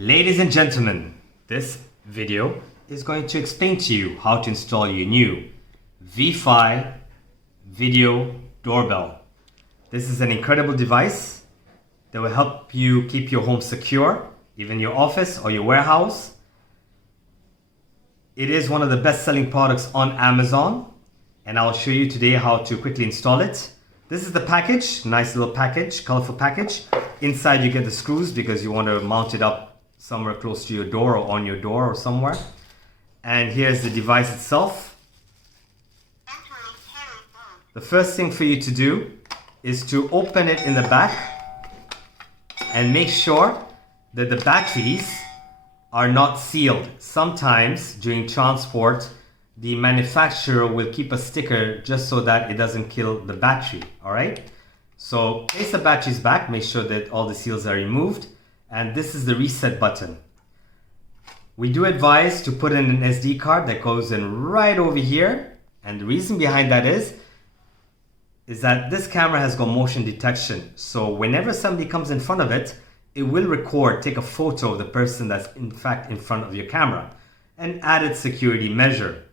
Ladies and gentlemen, this video is going to explain to you how to install your new Wi-Fi video doorbell. This is an incredible device that will help you keep your home secure, even your office or your warehouse. It is one of the best-selling products on Amazon, and I'll show you today how to quickly install it. This is the package, nice little package, colorful package. Inside you get the screws because you want to mount it up somewhere close to your door or on your door or somewhere. And here's the device itself. The first thing for you to do is to open it in the back and make sure that the batteries are not sealed. Sometimes during transport, the manufacturer will keep a sticker just so that it doesn't kill the battery, all right? So place the batteries back, make sure that all the seals are removed, and this is the reset button. We do advise to put in an SD card that goes in right over here, and the reason behind that is that this camera has got motion detection. So whenever somebody comes in front of it, it will record, take a photo of the person that's in fact in front of your camera. An added security measure.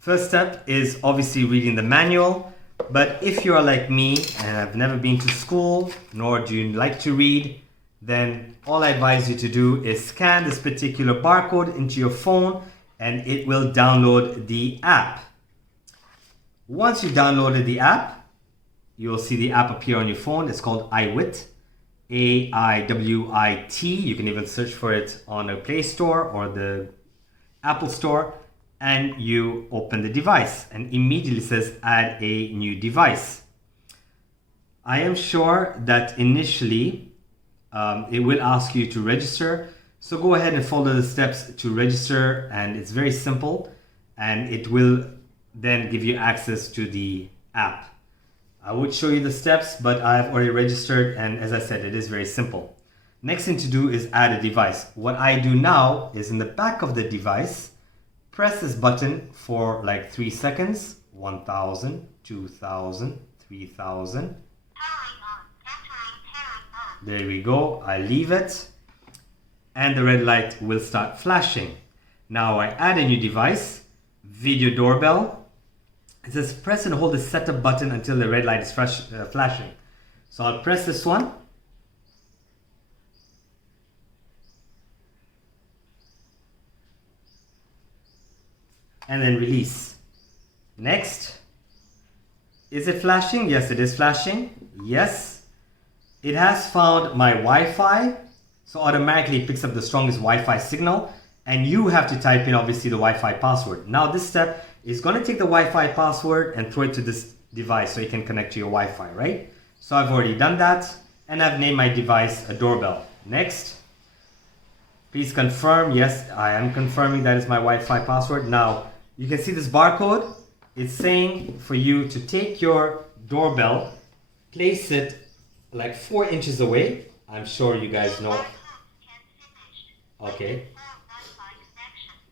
First step is obviously reading the manual, but if you are like me and have never been to school, nor do you like to read, then all I advise you to do is scan this particular barcode into your phone and it will download the app. Once you've downloaded the app, you'll see the app appear on your phone. It's called iWit, A-I-W-I-T. You can even search for it on a Play Store or the Apple Store, and you open the device and immediately says add a new device. I am sure that initially it will ask you to register, so go ahead and follow the steps to register, and it's very simple, and it will then give you access to the app. I would show you the steps, but I've already registered, and as I said, it is very simple. Next thing to do is add a device. What I do now is in the back of the device, press this button for like 3 seconds. 1000, 2000, 3000. There we go. I leave it and the red light will start flashing. Now I add a new device, video doorbell. It says press and hold the setup button until the red light is flashing. So I'll press this one. And then release. Next. Is it flashing? Yes, it is flashing. Yes. It has found my Wi-Fi. So automatically it picks up the strongest Wi-Fi signal. And you have to type in obviously the Wi-Fi password. Now this step is going to take the Wi-Fi password and throw it to this device so you can connect to your Wi-Fi, right? So I've already done that. And I've named my device a doorbell. Next. Please confirm. Yes, I am confirming that is my Wi-Fi password. Now, you can see this barcode. It's saying for you to take your doorbell, place it like 4 inches away. I'm sure you guys know. Okay.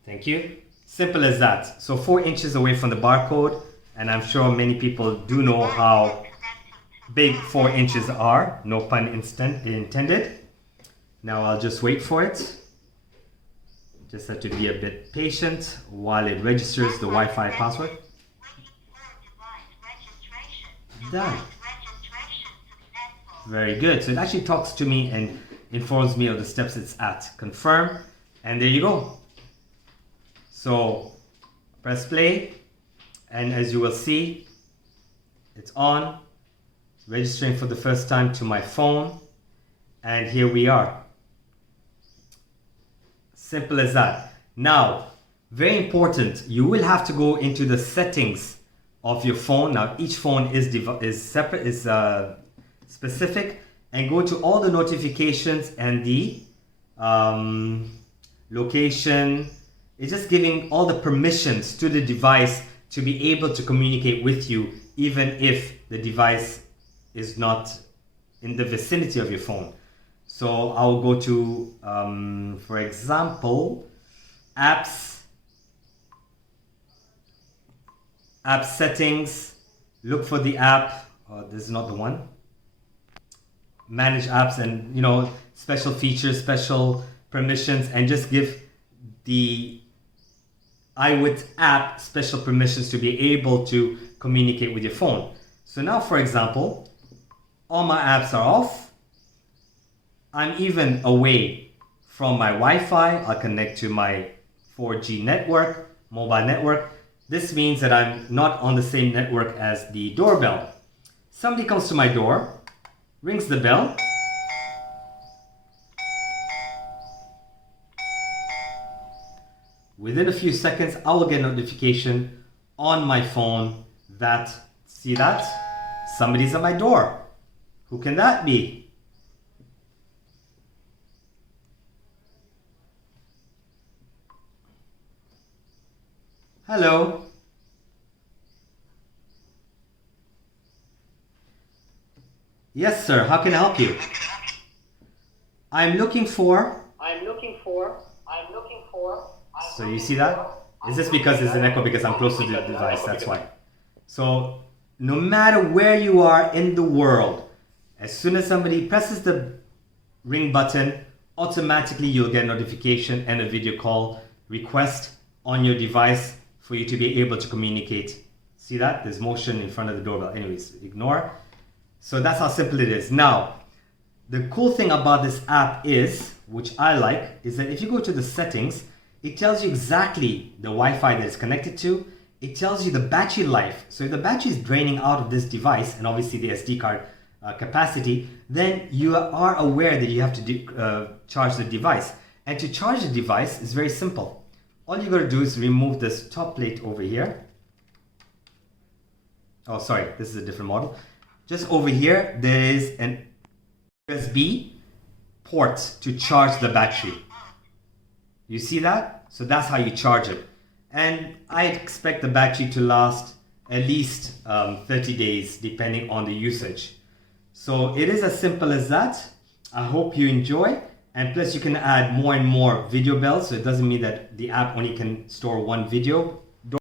Thank you. Simple as that. So 4 inches away from the barcode, and I'm sure many people do know how big 4 inches are. No pun intended. Now I'll just wait for it. Just have to be a bit patient while it registers the Wi-Fi password. Done. Very good. So it actually talks to me and informs me of the steps it's at. Confirm, and there you go. So press play, and as you will see, it's on. It's registering for the first time to my phone, and here we are. Simple as that. Now, very important, you will have to go into the settings of your phone. Now, each phone is separate, is specific, and go to all the notifications and the location. It's just giving all the permissions to the device to be able to communicate with you, even if the device is not in the vicinity of your phone. So I'll go to, for example, apps, app settings, look for the app. This is not the one. Manage apps and, special features, special permissions and just give the iWit app special permissions to be able to communicate with your phone. So now, for example, all my apps are off. I'm even away from my Wi-Fi. I'll connect to my 4G network, mobile network. This means that I'm not on the same network as the doorbell. Somebody comes to my door, rings the bell. Within a few seconds, I will get a notification on my phone that, see that? Somebody's at my door. Who can that be? Hello. Yes, sir. How can I help you? I'm looking for. So you see that? Is this because there's an echo because I'm close to the device? That's why. So no matter where you are in the world, as soon as somebody presses the ring button, automatically you'll get a notification and a video call request on your device for you to be able to communicate. See that? There's motion in front of the doorbell. Anyways, ignore. So that's how simple it is. Now, the cool thing about this app is, which I like, is that if you go to the settings, it tells you exactly the Wi-Fi that it's connected to. It tells you the battery life. So if the battery is draining out of this device, and obviously the SD card capacity, then you are aware that you have to charge the device. And to charge the device is very simple. All you got to do is remove this top plate over here. Oh, sorry, this is a different model. Just over here, there is an USB port to charge the battery. You see that? So that's how you charge it. And I expect the battery to last at least 30 days depending on the usage. So it is as simple as that. I hope you enjoy. And plus you can add more and more video bells. So it doesn't mean that the app only can store one video.